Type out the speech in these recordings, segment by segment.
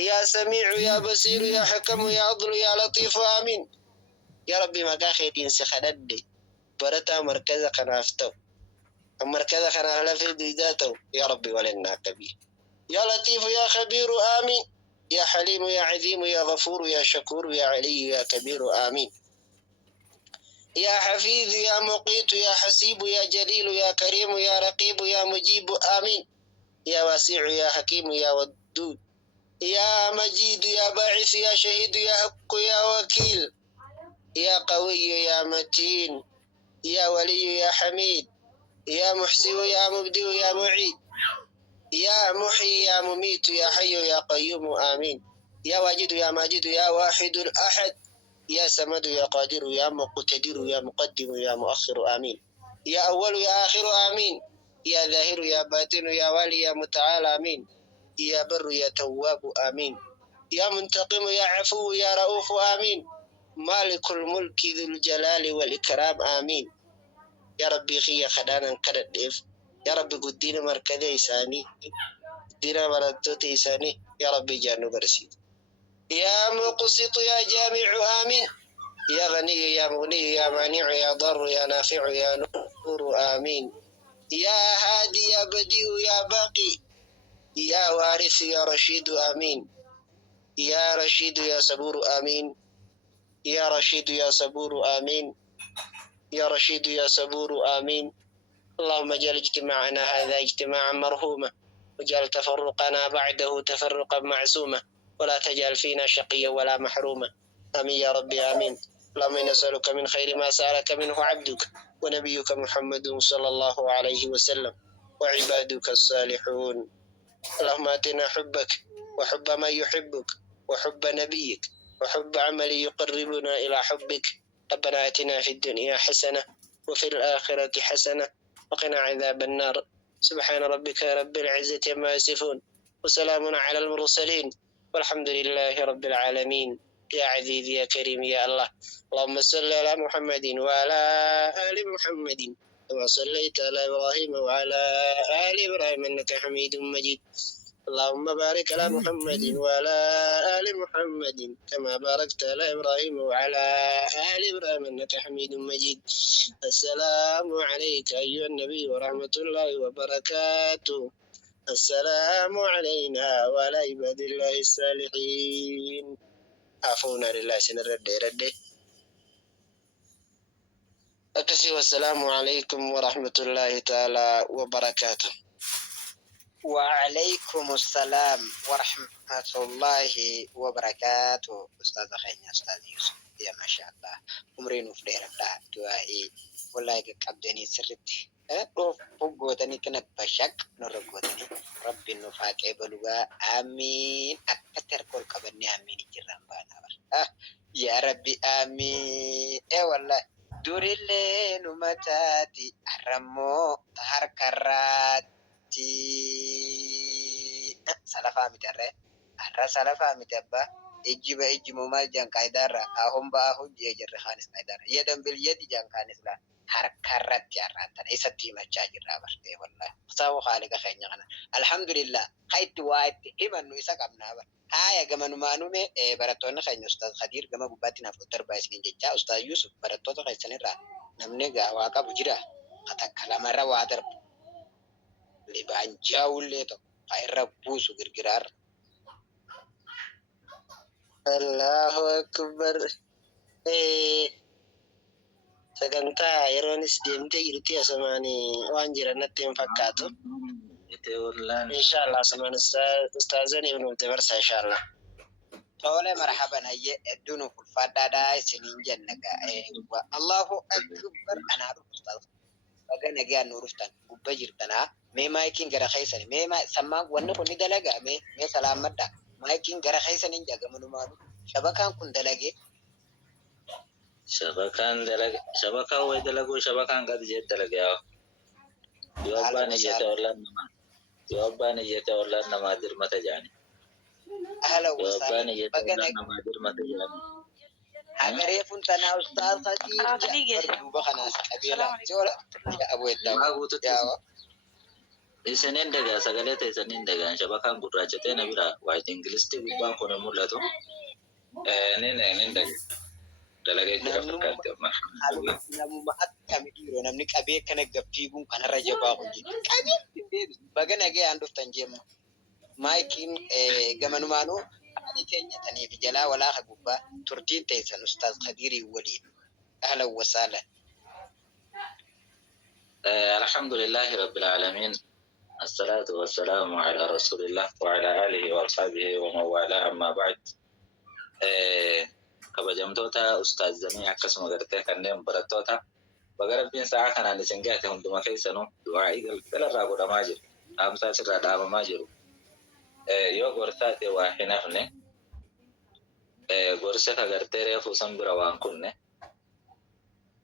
يا سميع يا بصير يا حكم يا عضل يا لطيف آمين. يا ربي ما كاخيتين سخدد برتا مركز خنافتو مركز خنا في ديداتو يا ربي ولنا كبير. يا لطيف يا خبير آمين. يا حليم يا عظيم يا غفور يا شكور يا علي يا كبير آمين. يا حفيظ يا مقيت يا حسيب يا جليل يا كريم يا رقيب يا مجيب آمين. يا واسع يا حكيم يا ودود يا مجيد يا باعث يا شهيد يا حق يا وكيل. يا قوي يا متين يا ولي يا حميد يا محسن يا مبدئ يا معيد يا محيي يا مميت يا حي يا قيوم آمين. يا واجد يا ماجد يا واحد الأحد يا سمد يا قادر يا مقتدر يا مقدم يا مؤخر آمين. يا أول يا آخر آمين. يا ظاهر يا باطن يا والي يا متعال آمين. يا بر يا تواب آمين. يا منتقم يا عفو يا رؤوف آمين. مالك الملك ذو الجلال والإكرام آمين. يا ربي خي خدانا كردف يا ربي قدينا مركزي إساني دينا مرتوتي إساني يا ربي جانو برسيد. يا مقسط يا جامع آمين. يا غني يا مغني يا مانع يا ضر يا نافع يا نور آمين. يا هادي يا بديع يا باقي يا وارث يا رشيد آمين. يا رشيد يا صبور آمين. يا رشيد يا صبور آمين. يا رشيد يا صبور آمين. اللهم اجعل اجتماعنا هذا اجتماعا مرحوما واجعل تفرقنا بعده تفرقا معصوما ولا تجعل فينا شقيا ولا محروما آمين يا ربي آمين. اللهم نسألك من خير ما سألك منه عبدك ونبيك محمد صلى الله عليه وسلم وعبادك الصالحون. اللهم آتنا حبك وحب من يحبك وحب نبيك وحب عمل يقربنا إلى حبك. ربنا آتنا في الدنيا حسنة وفي الآخرة حسنة وقنا عذاب النار. سبحان ربك رب العزة عما يصفون وسلام على المرسلين والحمد لله رب العالمين. يا عزيز يا كريم يا الله. اللهم صل على محمد وعلى آل محمد كما صليت على إبراهيم وعلى آل إبراهيم إنك حميد مجيد. اللهم بارك على محمد وعلى آل محمد كما باركت على إبراهيم وعلى آل إبراهيم إنك حميد مجيد. السلام عليك أيها النبي ورحمة الله وبركاته. السلام علينا وعلى عباد الله الصالحين. عفونا لله سنر رد أكسي. والسلام عليكم ورحمة الله تعالى وبركاته. وعليكم السلام ورحمة الله وبركاته. أستاذ خيني أستاذ يوسف يا ما شاء الله عمرين وفرير الله دعائي والله قبضني سرتي فوقوتني كنت بشك نرقوتني ربي نفاق بلغا آمين. أكتر كل قبني آمين جرام بانا يا ربي آمين. والله دور الليل متاتي أرمو تهر كرات salafa mitarre arra salafa mitabba ejiba ejimu mal jan kaidara ahum ba hujje jirre khanis kaidara yadan bil yadi jan kanis la harkarat yaratan isati machajira barte wallahi sawu khaliga khaynya kana alhamdulillah khayt waat himanu isakamna ba haya gamanu manume baratona khaynya ustaz khadir gama bubatina futar ba isnin jecha ustaz yusuf baratota khaysanira namne ga waqa bujira kata kalamara wadar liban jawle to ay rabbusu girgirar. Allahu akbar. Sagantaa yeroonis deemtee jirti asamaani waan jira natti hin fakkaatu. Inshallah asamaan ustaazanii nuti barsa inshallah. Tole marhaban ayye edunu kulfadada sinin jannaga Allahu akbar ana ustaz bagana ga nuruftan ubba jirtana me maikin gara khaisani me ma samma wannan kun dalaga me salamadda maikin gara khaisani jaga manumaru shabakan kun dalage shabakan way dalago shabakan gad je dalaga yobani jeta wallan nama dir mata jani ahla wa yobani jeta bagana nama dir mata jani agare funtana ustaz khadir duba khanas abira jola abu edda ya Isinin daga sagalee isinin daga shabakaan gurraachatee na bira white ingilisti gubbaan kun mul'atu. Nin daga dalagee jira fakkaatti amma. Namuma akkami dhiiroo namni qabee kana gaffiiguun kanarra jabaa kun jiru. Qabee baga nagee aan dhuftan jemma. Maayikiin gamanumaanuu ani keenya taniif jalaa walaaqa gubbaa turtiin teessan Ustaaz Khadirii waliin. Ahlan wa sahlan. الحمد لله رب العالمين الصلاة والسلام على رسول الله وعلى آله وأصحابه ومن والاه أما بعد kabajamtoota ustaazanii akkasuma gartee kanneen barattoota baga rabbiin sa'a kanaan isin gaate hunduma keessanuu du'aa'ii galgalarraa godhamaa jiru dhaamsaa sirraa dhaamamaa jiru yoo gorsaate waa hin hafne gorsata gartee reefuu san bira waan kunne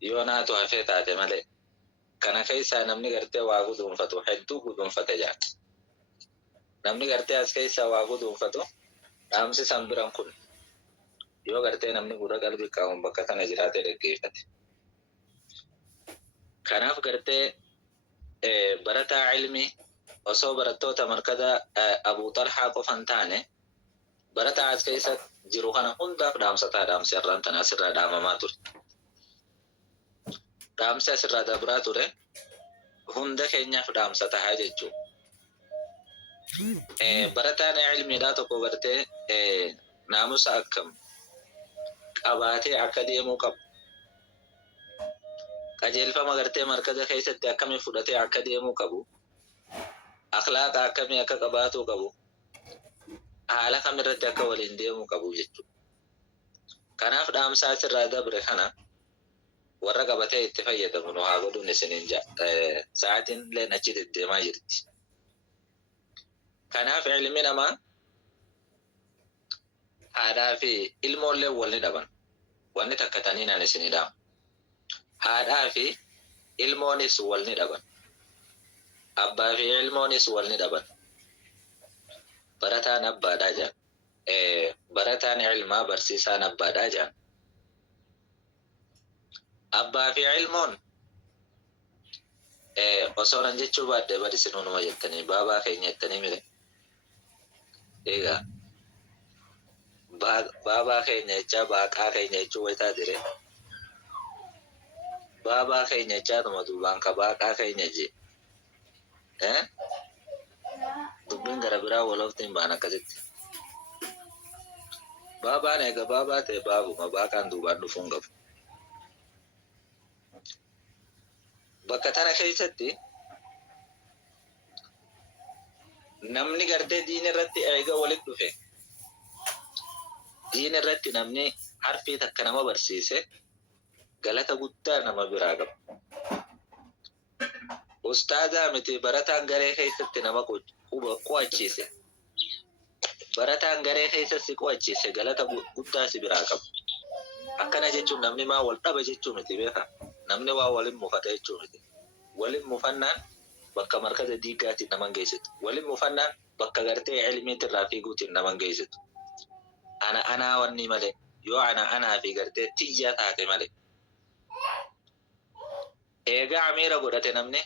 yoo naatu hafee taate malee kana keessaa namni gartee waa guduunfatu hedduu guduunfate jaa namni gartee as keessaa waa guduunfatu dhaamsi san biran kun yoo gartee namni gurra qalbii qabuun bakka kana jiraatee dhaggeeffate. Kanaaf gartee barataa ilmi osoo barattoota markada Abuu Talhaa qofan taane barataa as keessa jiru kana hundaaf dhaamsataa dhaamsi irraan tana asirraa dhaamamaa ture. Dhaamsi asirraa dabraa ture hunda keenyaaf dhaamsataa jechuudha. Barataan ilmiidhaa tokko gartee naamusa akkam qabaatee akka deemuu qabu. Qajeelfama gartee markaza keessatti akkamii fudhatee akka deemuu qabu. Akhlaaqa akkamii akka qabaatuu qabu. Haala kamirratti akka waliin deemuu qabu jechuudha. Kanaaf dhaamsa asirraa dabre kana warra qabatee itti fayyadamu nu haa godhuun isiniin sa'aatiin illee achi deddeemaa jirti. Kanaaf ilmi namaa haadhaa fi ilmoollee walni dhaban. Wanni takka taniinaan isinii dhaamu. Haadhaa fi ilmoonis walni dhaban. Abbaa fi ilmoonis walni dhaban. Barataan abbaadhaa jaan. Barataan ilmaa barsiisaan abbaadhaa jaan. Abbaa fi ilmoon osoo nan jechuu baadde badisinuu numa jettanii baabaa keenya jettanii mire. Egaa baabaa keenya jechaa baaqaa keenya jechuu wayitaa dire. Baabaa keenya jechaa tuma duubaan ka baaqaa keenya je. Dubbiin gara biraa waloftiin baan akkasitti. Baabaan eega baabaa ta'e baabuma baaqaan duubaan dhufuun qabu. Bakka tana keessatti namni gartee diin irratti eega walitti dhufe. Diin irratti namni harfii takka nama barsiise galata guddaa nama biraa qaba. Ustaazaa miti barataan garee keessatti nama qo'achiise. Barataan garee keessatti qo'achiise galata guddaa si biraa qaba. Akkana jechuun namni maa wal dhaba jechuu miti beeka. Namni waa waliin mufata jechuu miti. Waliin mufannaan bakka markaza diigaatiin nama geessitu. Waliin mufannaan bakka gartee ilmiitirraa fiiguutiin nama geessitu. Ana wanni malee yoo anaa fi gartee tiyyaa taate malee. Eega amiira godhate namni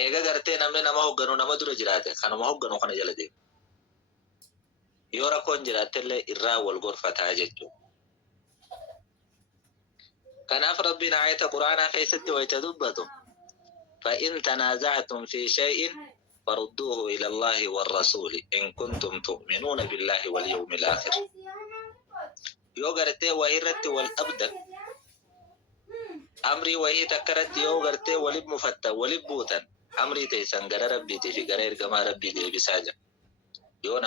eega gartee namni nama hogganu nama dura jiraate kanuma hogganu kana jala deema. Yoo rakkoon jiraattellee irraa wal gorfataa jechuudha. Kanaaf rabbiin aayata quraanaa keessatti wayita dubbatu فإن تنازعتم في شيء فردوه إلى الله والرسول إن كنتم تؤمنون بالله واليوم الآخر. يوغرتي وهيرتي والأبدل أمري وهي تكرت يوغرتي ولب مفتة ولب بوتا أمري تيسان غير ربي تي في غير كما ربي دي بساجة يو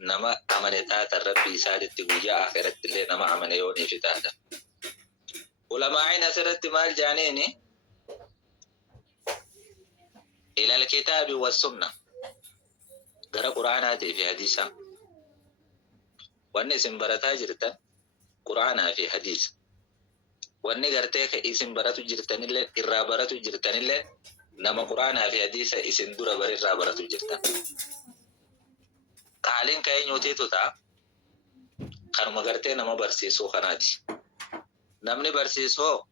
نما أمنتات الربي سادت تقويا آخرت اللي نما أمن يوني في تاتا علماء نسرت مال جانيني إلى الكتاب والسنة غير قرآناتي في حديثا وأن اسم برتا جرتا قرآنها في حديث وأن غرتيك اسم براتو جرتان اللي إرابراتو جرتان اللي نما قرآنها في حديث اسم دورا بر إرابراتو جرتان قالين كاين يوتيتو تا خانو غرتي نما برسيسو خناتي نمني برسيسو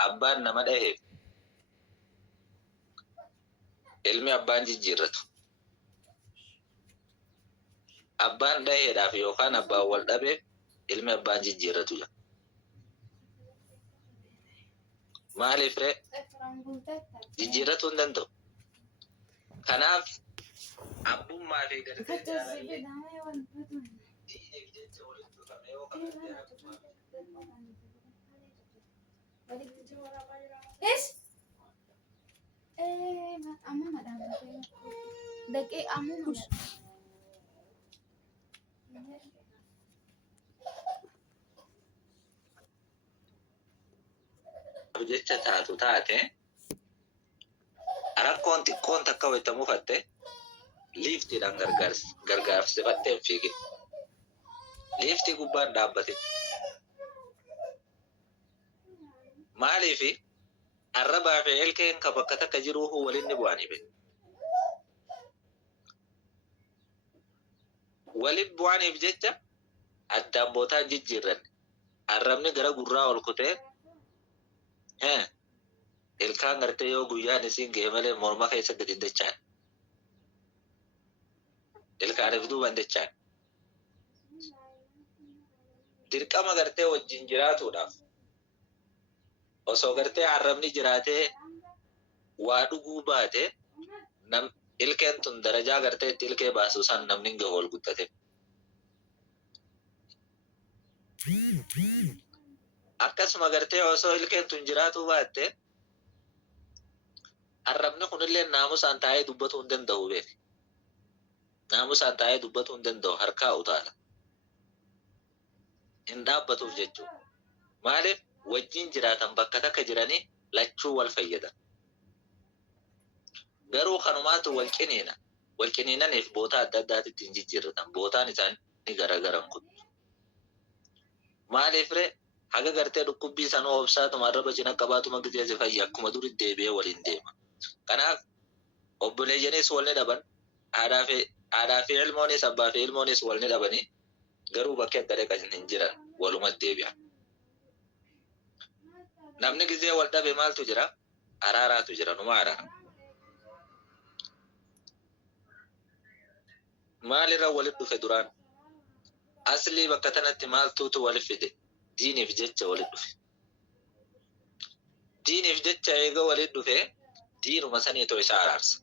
أبان نما ده ilmi abbaan jijjiirratu. Abbaan dhaheedhaaf yookaan abbaan wal dhabeef ilmi abbaan jijjiirratu jira. Maaliif ree? Jijjiirratu hin danda'u. Kanaaf abbummaa fi gartee jaalallee diineef jecha walitti dhufame yoo qabatee abbummaa fi jecha taatu taate rakkoon xiqqoon takka wayitamu fatte liiftiidhaan gargaarsifattee fiige. Liiftii gubbaan dhaabbate. Maaliifi arrabaa fi ilkeen ka bakka takka jiruu waliin ni bu'anii be. Waliin bu'aniif jecha addaan bootaan jijjiirran. Arrabni gara gurraa ol kutee ilkaan gartee yoo guyyaan isiin ga'e malee morma keessa gadi dachaan. Ilkaaniif duuban dachaan. Dirqama gartee wajjin jiraatuudhaaf osoo gartee arrabni jiraatee waa dhuguu baate ilkeen tun darajaa gartee itti ilkee baasu san namni hin gahu ol guddate. Akkasuma gartee osoo ilkeen tun jiraatu baatte arrabni kunillee naamusaan taa'ee dubbatu hin danda'u beeki. Naamusaan taa'ee dubbatu hin danda'u harkaa utaala. Hin dhaabbatuuf jechuudha. Maaliif wajjin jiraatan bakka takka jiranii lachuu wal fayyadan. Garuu kanumaatu wal qiniina. Wal qiniinaniif boota adda addaatitti hin jijjiirratan. Bootaan isaanii garagaran kun. Maaliif ree haga gartee dhukkubbii sanuu obsaatuma arraba cina qabaatuma gizee fayya akkuma durii deebi'ee waliin deema. Kanaaf obboleeyyanis wal ni dhaban. Haadhaa fi ilmoonis abbaa fi ilmoonis wal ni dhabanii garuu bakka adda addaa hin jiran walumatti deebi'an. Namni gizee wal dhabe maaltu jira? Araaraatu jira numa araara. Maalirra walitti dhufe duraan? Aslii bakka tanatti maaltuutu walitti fide? Diiniif jecha walitti dhufe. Diiniif jecha eega walitti dhufe diinuma saniitu isa araarsa.